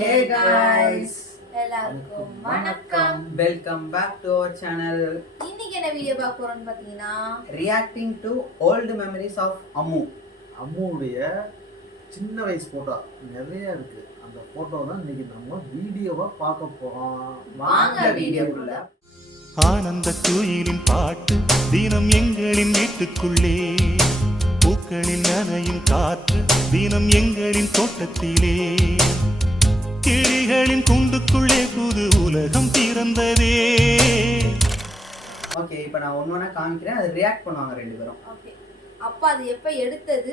ஹே guys எல்லாருக்கும் வணக்கம். Welcome back to our channel இன்னைக்கு என்ன வீடியோ பார்க்க போறோம்னு பார்த்தீங்கன்னா? Reacting to old memories of Ammu அம்முடைய சின்ன வயசு ஃபோட்டோ நிறைய இருக்கு. அந்த ஃபோட்டோ தான் இன்னைக்கு நம்ம வீடியோவா பார்க்க போறோம். வாங்க வீடியோக்குள்ள ஆனந்த குயிலின் பாட்டு தினம் எங்களின் வீட்டுக்குள்ளே. பூக்களில் நனையும் காற்று தினம் எங்களின் தோட்டத்திலே. கிளிகளின் கூண்டுக்குள்ளே புது உலகம் பிறந்ததே. ஓகே இப்போ நான் ஒன்று ஒன்றா காமிக்கிறேன். அது ரியாக்ட் பண்ணுவாங்க ரெண்டு பேரும். ஓகே அப்பா அது எப்போ எடுத்தது?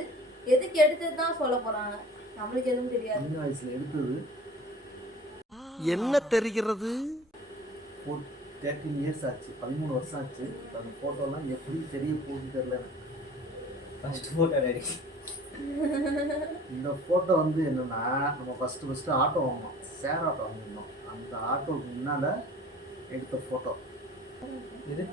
எதுக்கு எடுத்தது தான் சொல்ல போறாங்க. நம்மளுக்கு எதுவும் தெரியாது. சின்ன வயசுல எடுத்தது. என்ன தெரிகிறது? தேர்ட்டின் இயர்ஸ் ஆச்சு. பதிமூணு வருஷம் ஆச்சு. அந்த ஃபோட்டோலாம் எப்படி தெரிய போகுது தெரியல. ஃபர்ஸ்ட் ஃபோட்டோ இந்த ஃபோட்டோ வந்து என்னன்னா நம்ம ஃபர்ஸ்ட் ஃபர்ஸ்ட் ஆட்டோ வாங்கினோம். சேர் ஆட்டோ வாங்கியிருந்தோம். அந்த ஆட்டோவுக்கு முன்னால எடுத்த ஃபோட்டோ இது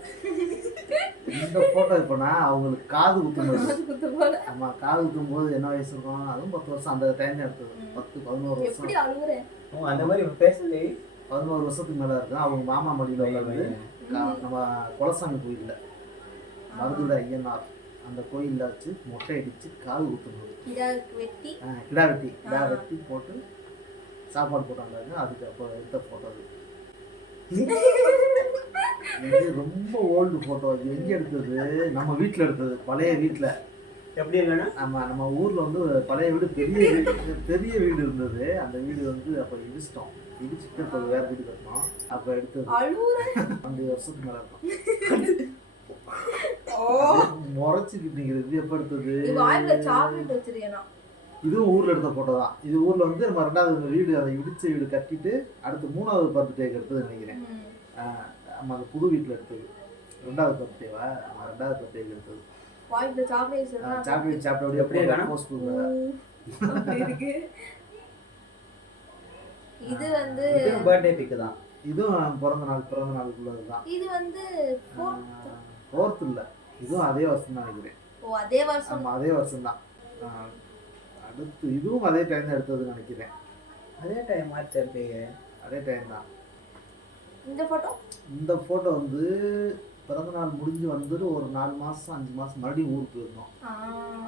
இந்த ஃபோட்டோ இப்போனா அவங்களுக்கு காது குத்தும்போது குத்து போல ஆமா காது குத்தும் போது என்ன வயசு இருக்கும்? அதுவும் பத்து வருஷம். அந்த டைம் எடுத்தது. பத்து பதினோரு வருஷம். எப்படி அழுகுறேன் ஓ அந்த மாதிரி பேசலே பதினோரு வருஷத்துக்கு மேல இருக்கும் அவங்க மாமா மடியில் நம்ம குலசாமி கோயில்ல மருதுட ஐயனார். அந்த கோயில்ல வச்சு மொட்டை அடிச்சு காது குத்தும்போது இதா வெட்டி. கிடா வெட்டி கிடா. வெட்டி போட்டு சாப்பாடு போட்டாங்க அதுக்கு அப்போ எடுத்த ஃபோட்டோ அது. இது ரொம்ப ஓல்டு ஃபோட்டோ இது எங்க எடுத்தது? நம்ம வீட்டில் எடுத்தது. பழைய வீட்டில் எப்படி இல்லைன்னா நம்ம நம்ம ஊர்ல வந்து ஒரு பழைய வீடு பெரிய வீடு பெரிய வீடு இருந்தது. அந்த வீடு வந்து அப்போ இடிச்சிட்டோம். இடிச்சுட்டு இப்போ வேற வீடு கட்டணும் அப்போ எடுத்தது அஞ்சு வருஷத்துக்கு மேல இருக்கும். முறைச்சிக்கிட்டு எப்போ எடுத்தது? இதுவும் ஊர்ல எடுத்த போட்டோ தான். இது ஊர்ல வந்து நம்ம ரெண்டாவது வீடு அதை இடிச்ச வீடு கட்டிட்டு அடுத்து மூணாவது பர்த்டேக்கு எடுத்தது நினைக்கிறேன். நம்ம அந்த புது வீட்டில் எடுத்தது. ரெண்டாவது பர்த்டேவா நம்ம ரெண்டாவது பர்த்டேக்கு எடுத்தது. வாயில சாக்லேட் சாப்பிட்ட எப்படி இருக்கானா? போஸ்ட் இது வந்து இது பர்த்டே பிக்கு தான். இதுவும் பிறந்த நாள் பிறந்த நாளுக்குள்ளது தான் இது வந்து. ஃபோர்த் இல்லை. இதுவும் அதே வருஷம் தான் நினைக்கிறேன். ஓ அதே வருஷம்? ஆமாம் அதே வருஷம் தான் அடுத்து இதுவும் அதே டைம் தான் எடுத்ததுன்னு நினைக்கிறேன். அதே டைம் மாற்றி இருப்பீங்க அதே டைம் தான். இந்த போட்டோ இந்த ஃபோட்டோ வந்து பிறந்த நாள் முடிஞ்சு வந்துட்டு ஒரு நாலு மாதம் அஞ்சு மாதம் மறுபடியும் ஊருக்கு போயிருந்தோம்.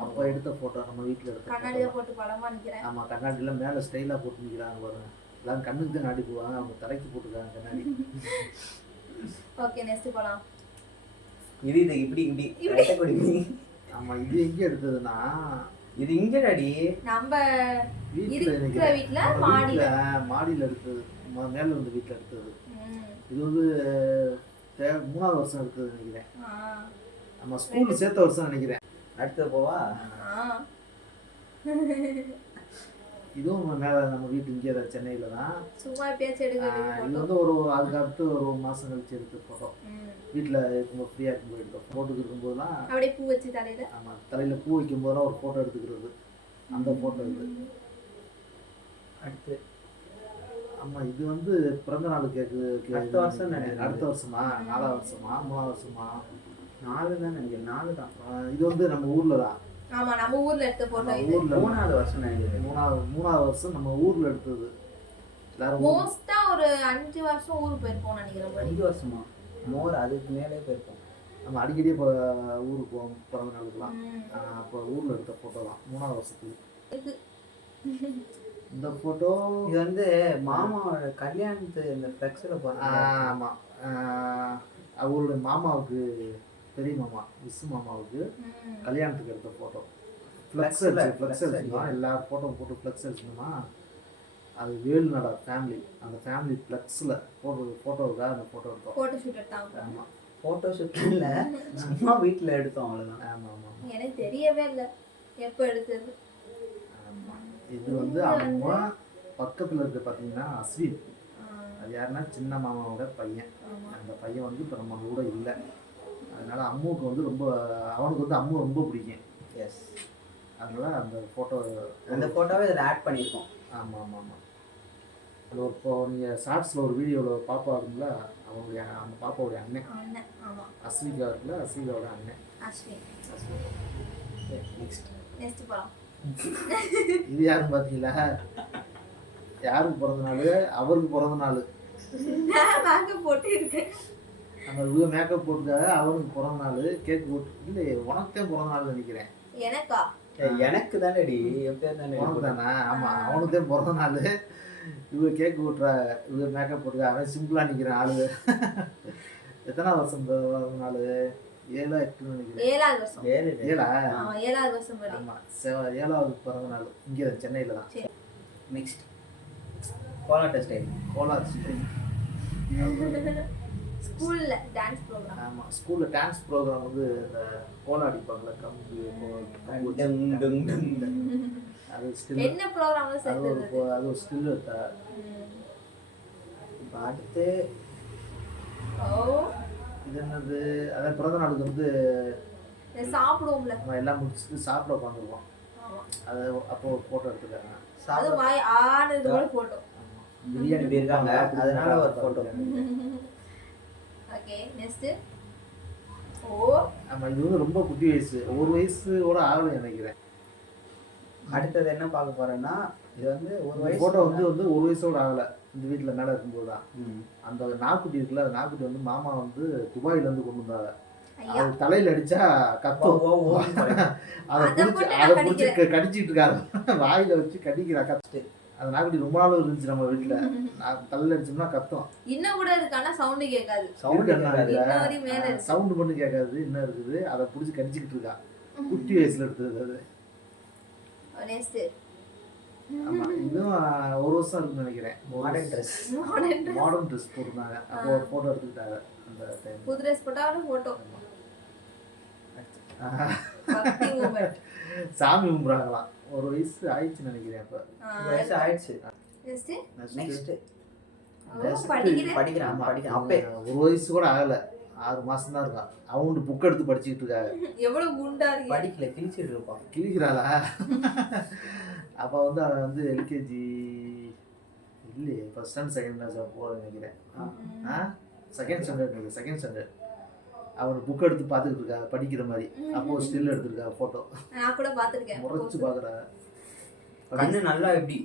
அப்போ எடுத்த ஃபோட்டோ நம்ம வீட்டில் எடுத்த கண்ணாடியில. போட்டு படமா நிக்கிறேன். ஆமாம் கண்ணாடியில் மேலே ஸ்டைலாக போட்டு நிற்கிறாங்க பாருங்க. எல்லாம் கண்ணுக்கு தான் நாடி போவாங்க அவங்க தலைக்கு போட்டுருக்காங்க கண்ணாடி. ஓகே நெக்ஸ்ட் போலாம். இது இது இப்படி இப்படி. ஆமாம் இது எங்கே எடுத்ததுன்னா? இது இங்க டாடி நம்ம வீட்டில் இருக்கிற வீட்ல மாடியில. மாடியில் எடுத்தது மேல இருந்து வீட்டில் எடுத்தது. இது வந்து தே- மூணாவது வருஷம் எடுத்தது நினைக்கிறேன். ஆ. நம்ம ஸ்கூல் சேர்த்த வருஷம் நினைக்கிறேன். அடுத்து போவா? ஆ. இதுவும் மேலே நம்ம வீட்டு இங்கே தான் சென்னையில் தான் சும்மா வேண்டிய இது. வந்து ஒரு அதுக்கு அடுத்து ஒரு மாதம் கழிச்சு எடுத்த ஃபோட்டோ ம். வீட்டில் இருக்கும்போது ஃப்ரீயாக இருக்கும்போது எடுத்தோம். ஃபோட்டோக்கு இருக்கும்போதெல்லாம் அப்படியே பூ வச்சு தலையில? ஆமாம் தலையில் பூ வைக்கும் போதெல்லாம் ஒரு ஃபோட்டோ எடுத்துக்கிறது. அந்த ஃபோட்டோ இது. அடுத்து ஆமாம் இது வந்து பிறந்த நாள் கேக்கு அடுத்த வருஷம் நினைக்கிறேன். அடுத்த வருஷமா? நாலாவது வருஷமா? மூணாவது வருஷமா? நாலு தான் நினைக்கிறேன். நாலு தான் ஆஹ் இது வந்து நம்ம ஊரில் தான் ஆமா நம்ம ஊர்ல எடுத்த போட்டோ இது. ஊர்ல மூணாவது வருஷம் மூணாவது மூணாவது வருஷம் நம்ம ஊர்ல எடுத்தது. எல்லாரும் ஊர்- மோஸ்டா ஒரு அஞ்சு வருஷம் ஊருக்கு போயிருப்போம் நினைக்கிறேன். அஞ்சு வருஷமா? மோர் அதுக்கு மேலே போயிருக்கோம் நம்ம அடிக்கடி இப்போ ஊருக்கு போவோம் பிறந்த நாளுக்குலாம் அப்போ ஊர்ல எடுத்த ஃபோட்டோ தான் மூணாவது வருஷத்துக்கு. இந்த ஃபோட்டோ இது வந்து மாமாவோட கல்யாணத்து இந்த ஃப்ளெக்ஸில் போகிறாங்க ஆமாம் அவருடைய மாமாவுக்கு பெரிய மாமா விசு மாமாவுக்கு. கல்யாணத்துக்கு எடுத்த ஃபோட்டோ ஃப்ளெக்ஸ் அடிச்சு ஃப்ளெக்ஸ் அடிச்சுமா அடிச்சு. எல்லா ஃபோட்டோ போட்டு ஃப்ளெக்ஸ் அடிச்சோமா அது வேலுநடா ஃபேமிலி அந்த ஃபேமிலி ஃப்ளெக்ஸில் ஃபோட்டோ ஃபோட்டோவுக்காக அந்த ஃபோட்டோ எடுத்தோம். போட்டோ ஷூட் எடுத்தாங்க ஆமாம் ஃபோட்டோ ஷூட்டில் சும்மா வீட்டில் எடுத்தோம் அவ்வளோதான் ஆமாம் ஆமாம் எனக்கு தெரியவே இல்லை. எப்போ எடுத்தது? ஆமா. இது வந்து அவங்க பக்கத்துல இருக்க பாத்தீங்கன்னா அஸ்வின். அது யாருன்னா சின்ன மாமாவோட பையன். அந்த பையன் வந்து இப்போ நம்ம கூட இல்லை. அதனால அம்முவுக்கு வந்து ரொம்ப அவனுக்கு வந்து அம்மு ரொம்ப பிடிக்கும். எஸ் அதனால அந்த ஃபோட்டோ அந்த ஃபோட்டோவை இதில் ஆட் பண்ணியிருக்கோம். ஆமாம் ஆமாம் ஆமாம் அது ஒரு இப்போ நீங்கள் ஷார்ட்ஸில் ஒரு வீடியோவில் பாப்பா இருக்குல்ல அவங்களுடைய அந்த பாப்பாவுடைய அண்ணன். அஸ்விகா இருக்குல்ல அஸ்விகாவோட அண்ணன். நெக்ஸ்ட் நெக்ஸ்ட் போலாம் இது யாருன்னு பார்த்தீங்களா யாருக்கு பிறந்த நாள்? அவருக்கு பிறந்த நாள். நான் மேக்கப் போட்டு இருக்கேன் அந்த இவங்க மேக்கப் போட்டுக்காக அவனுக்கு பிறந்த நாள் கேக் போட்டு இல்லை உனக்கு தான் பிறந்த நாள் நினைக்கிறேன். எனக்கா? எனக்கு தானேடி. என் பேர் தானே? உனக்கு தானே. ஆமாம் அவனுக்கு தான் பிறந்த நாள் இவங்க கேக் போட்டுறா இவங்க மேக்கப் போட்டுக்கா அவன் சிம்பிளாக நிற்கிறான் ஆளு. எத்தனை வருஷம் பிறந்த நாள் ஏழா எட்டுன்னு நினைக்கிறேன். ஏழாவது வருஷம். ஏழு ஏழா? ஆமா ஏழாவது வருஷம் ஆமாம் ஏழாவது பிறந்த நாள் இங்கே சென்னையில் தான். நெக்ஸ்ட் கோலாட்ட ஸ்டைல் கோலார் ஸ்டைல் ஸ்கூல்ல டான்ஸ் ப்ரோக்ராம் ஆமாம் ஸ்கூலில் டான்ஸ் ப்ரோக்ராம் வந்து இந்த கோலம் அடிப்பாங்கல்ல கம்பு. அது ஸ்டில் என்ன ப்ரோக்ராம்ல சேர்ந்தது அது ஒரு ஸ்டில் எடுத்தா இப்ப அடுத்து ஓ. இது என்னது? அதான் பிறந்த நாளுக்கு வந்து சாப்பிடுவோம்ல. நம்ம எல்லாம் முடிச்சுட்டு சாப்பிட உட்காந்துருக்கோம் ஆமா. அது அப்போ ஒரு ஃபோட்டோ எடுத்துக்காங்க அது சாப்பிட வாய் ஆனது கூட போட்டோ பிரியாணி போயிருக்காங்க அதனால ஒரு போட்டோ ஓகே நெக்ஸ்ட் ஓ. ஆமாம் இது வந்து ரொம்ப குட்டி வயசு. ஒரு வயசோட ஆகலை நினைக்கிறேன். அடுத்தது என்ன பார்க்க போறேன்னா இது வந்து ஒரு வயசு ஃபோட்டோ வந்து வந்து ஒரு வயசோட ஆகலை. இந்த வீட்டில் மேலே இருக்கும்போது தான். அந்த நாக்குட்டி இருக்குல்ல அந்த நாக்குட்டி வந்து மாமா வந்து துபாயிலேருந்து கொண்டு வந்தாங்க. அது தலையில் அடிச்சா கத்தும். அதை பிடிச்சி அதை பிடிச்சி க- கடிச்சிட்டு இருக்காரு. வாயில வச்சு கடிக்கிறா கத்து அந்த நாக்குட்டி ரொம்ப நாள் இருந்துச்சு நம்ம வீட்டுல நான் தலையில அடிச்சோம்னா கத்தும். இன்னும் கூட இருக்கு ஆனா சவுண்டு கேட்காது. சவுண்ட் இருக்கு சவுண்ட் மட்டும் கேட்காது என்ன இருக்குது. அதை பிடிச்சி கடிச்சிக்கிட்டு இருக்கா. குட்டி வயசுல எடுத்தது அது. இதுவும் ஆஹ், ஒரு வருஷம் இருக்குன்னு நினைக்கிறேன். Modern dress modern modern dress போட்டிருந்தாங்க. அப்போ ஒரு போட்டோ எடுத்துக்கிட்டாங்க அந்த டைம் புது ட்ரெஸ் போட்டாலும் போட்டோ பக்தி மூமெண்ட் சாமி கும்பிட்றாங்களாம். ஒரு வயசு ஆயிடுச்சுன்னு நினைக்கிறேன் அப்ப வயசு ஆயிடுச்சு. நெக்ஸ்ட் படிக்கிறேன். அப்பே. ஒரு வயசு கூட ஆகல. ஆறு மாசம் தான் இருக்கான். அவன் புக் எடுத்து படிச்சுக்கிட்டு இருக்காங்க. எவ்வளவு குண்டா இருக்கு படிக்கல கிழிச்சிட்டு இருப்பான். கிழிக்கிறாளா? அப்போ வந்து அவன் வந்து எல்கேஜி இல்லையே ஃபர்ஸ்ட் ஸ்டாண்ட் செகண்ட் ஸ்டாண்ட் போகிறேன் நினைக்கிறேன். ஆ? செகண்ட் ஸ்டாண்டர்ட் செகண்ட் ஸ்டாண்டர்ட் அவன் புக் எடுத்து பார்த்துக்கிட்டு இருக்கா படிக்கிற மாதிரி. அப்போ ஸ்டில் எடுத்திருக்கா ஃபோட்டோ நான் கூட பாத்திருக்கேன் முறைச்சு பார்க்குறா கண்ணு நல்லா எப்படி?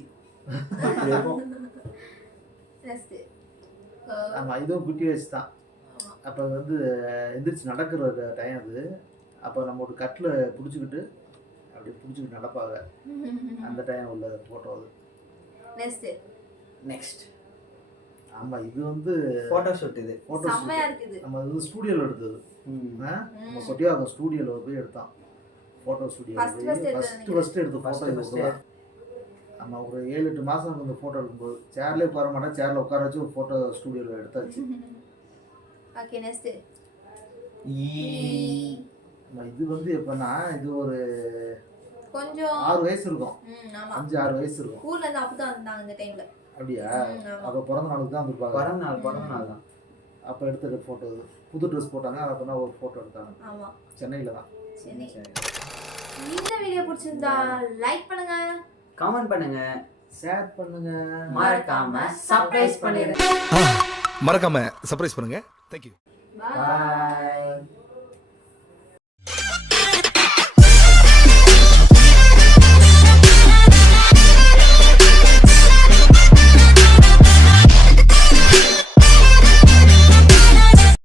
இப்படி இருக்கும். நெக்ஸ்ட் ஆமாம் இதுவும் குட்டி வயசு தான். அப்போ வந்து எந்திரிச்சு நடக்கிற டைம் அது. அப்போ நம்ம ஒரு கட்டில் பிடிச்சிக்கிட்டு அப்படி பிடிச்சிக்கிட்டு நடப்பாங்க. அந்த டைம் உள்ள ஃபோட்டோ அது. நெக்ஸ்ட் நெக்ஸ்ட் ஆமாம் இது வந்து போட்டோ ஷூட் இது. ஃபோட்டோ செம்மையா இருக்குது. நம்ம இது ஸ்டூடியோவில் எடுத்தது? நம்ம கொட்டியாகம் ஸ்டூடியோவில் போய் எடுத்தோம் ஃபோட்டோ ஸ்டூடியோ ஃபஸ்ட்டு ஃபஸ்ட்டு எடுத்த ஃபஸ்ட்டு நம்ம ஒரு ஏழு எட்டு மாதம் இந்த ஃபோட்டோ எடுக்கும்போது சேர்லேயே உட்கார மாட்டேன் சேரில் உட்கார வச்சு ஒரு ஃபோட்டோ ஸ்டூடியோவில் எடுத்தாச்சு. ஓகே நெக்ஸ்ட் இது வந்து எப்போன்னா இது ஒரு கொஞ்சம் ஆறு வயசு இருக்கும். ம் ஆமா. அஞ்சு ஆறு வயசு இருக்கும். ஊர்ல இருந்து அப்பதான் வந்தாங்க இந்த டைம்ல அப்படியா? அப்போ பிறந்த நாளுக்கு தான் வந்திருப்பாங்க. பிறந்த நாள் பிறந்த நாள் தான். அப்போ எடுத்த ஃபோட்டோ புது ட்ரெஸ் போட்டாங்க அதை பண்ணா ஒரு ஃபோட்டோ எடுத்தாங்க. ஆமா. சென்னையில் தான். சரி. இந்த வீடியோ பிடிச்சிருந்தா லைக் பண்ணுங்க. கமெண்ட் பண்ணுங்க. ஷேர் பண்ணுங்க. மறக்காம சர்ப்ரைஸ் பண்ணிருங்க. மறக்காம சர்ப்ரைஸ் பண்ணுங்க. Thank you bye